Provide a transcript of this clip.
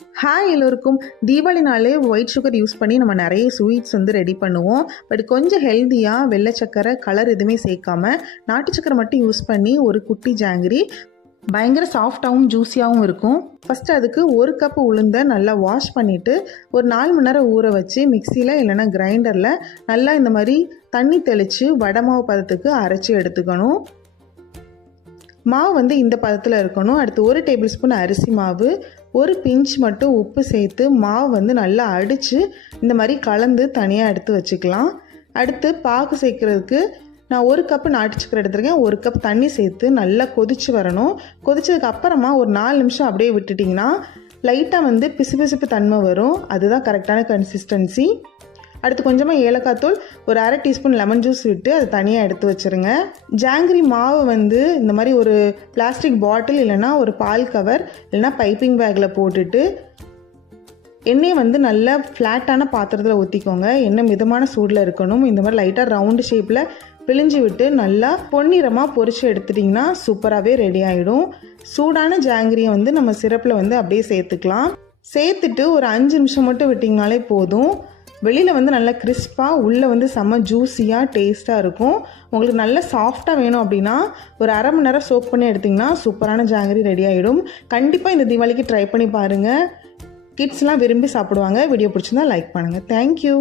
Hi எல்லோருக்கும். தீபாவளினாலே white sugar use பண்ணி நம்ம நிறைய ஸ்வீட்ஸ் வந்து ரெடி பண்ணுவோம். பட் கொஞ்சம் ஹெல்த்தியாக வெள்ளை சக்கரை கலர் எதுவுமே சேர்க்காம நாட்டு சக்கரை மட்டும் யூஸ் பண்ணி ஒரு குட்டி ஜாங்கிரி பயங்கர சாஃப்டாகவும் ஜூஸியாகவும் இருக்கும். ஃபஸ்ட்டு அதுக்கு 1 கப் உளுந்தை நல்லா வாஷ் பண்ணிவிட்டு ஒரு 4 மணி நேரம் ஊற வச்சு மிக்சியில் இல்லைனா கிரைண்டரில் நல்லா இந்த மாதிரி தண்ணி தெளித்து வடை மாவு பதத்துக்கு அரைச்சி எடுத்துக்கணும். மாவு வந்து இந்த பதத்தில் இருக்கணும். அடுத்து 1 டேபிள் ஸ்பூன் அரிசி மாவு, ஒரு பிஞ்ச் மட்டும் உப்பு சேர்த்து மாவு வந்து நல்லா அடித்து இந்த மாதிரி கலந்து தனியாக எடுத்து வச்சுக்கலாம். அடுத்து பாகு சேர்க்குறதுக்கு நான் 1 கப்பு நாட்டு சக்கரை எடுத்துருக்கேன். 1 கப் தண்ணி சேர்த்து நல்லா கொதித்து வரணும். கொதிச்சதுக்கு அப்புறமா ஒரு 4 நிமிஷம் அப்படியே விட்டுட்டிங்கன்னா லைட்டாக வந்து பிசுபிசுப்பு தன்மை வரும். அதுதான் கரெக்டான கன்சிஸ்டன்சி. அடுத்து கொஞ்சமாக ஏலக்காய் தூள், ஒரு 1/2 டீஸ்பூன் லெமன் ஜூஸ் விட்டு அதை தனியாக எடுத்து வச்சுருங்க. ஜாங்கிரி மாவு வந்து இந்த மாதிரி ஒரு பிளாஸ்டிக் பாட்டில் இல்லைனா ஒரு பால் கவர் இல்லைனா பைப்பிங் பேக்கில் போட்டுட்டு எண்ணெயை வந்து நல்லா ஃப்ளாட்டான பாத்திரத்தில் ஊற்றிக்கோங்க. எண்ணெய் மிதமான சூடில் இருக்கணும். இந்த மாதிரி லைட்டாக ரவுண்டு ஷேப்பில் பிழிஞ்சு விட்டு நல்லா பொன்னிறமாக பொரிச்சு எடுத்துட்டிங்கன்னா சூப்பராகவே ரெடி ஆகிடும். சூடான ஜாங்கிரியை வந்து நம்ம சிரப்பில் வந்து அப்படியே சேர்த்துக்கலாம். சேர்த்துட்டு ஒரு 5 நிமிஷம் மட்டும் விட்டிங்கனாலே போதும். வெளியில் வந்து நல்லா கிறிஸ்பாக, உள்ளே வந்து செம்ம ஜூஸியாக டேஸ்ட்டாக இருக்கும். உங்களுக்கு நல்லா சாஃப்டாக வேணும் அப்படின்னா ஒரு 1/2 மணி நேரம் சோக் பண்ணி எடுத்திங்கன்னா சூப்பரான ஜாங்கிரி ரெடி ஆகிடும். கண்டிப்பாக இந்த தீபாவளிக்கு ட்ரை பண்ணி பாருங்கள். கிட்ஸ்லாம் விரும்பி சாப்பிடுவாங்க. வீடியோ பிடிச்சிருந்தா லைக் பண்ணுங்கள். தேங்க்யூ.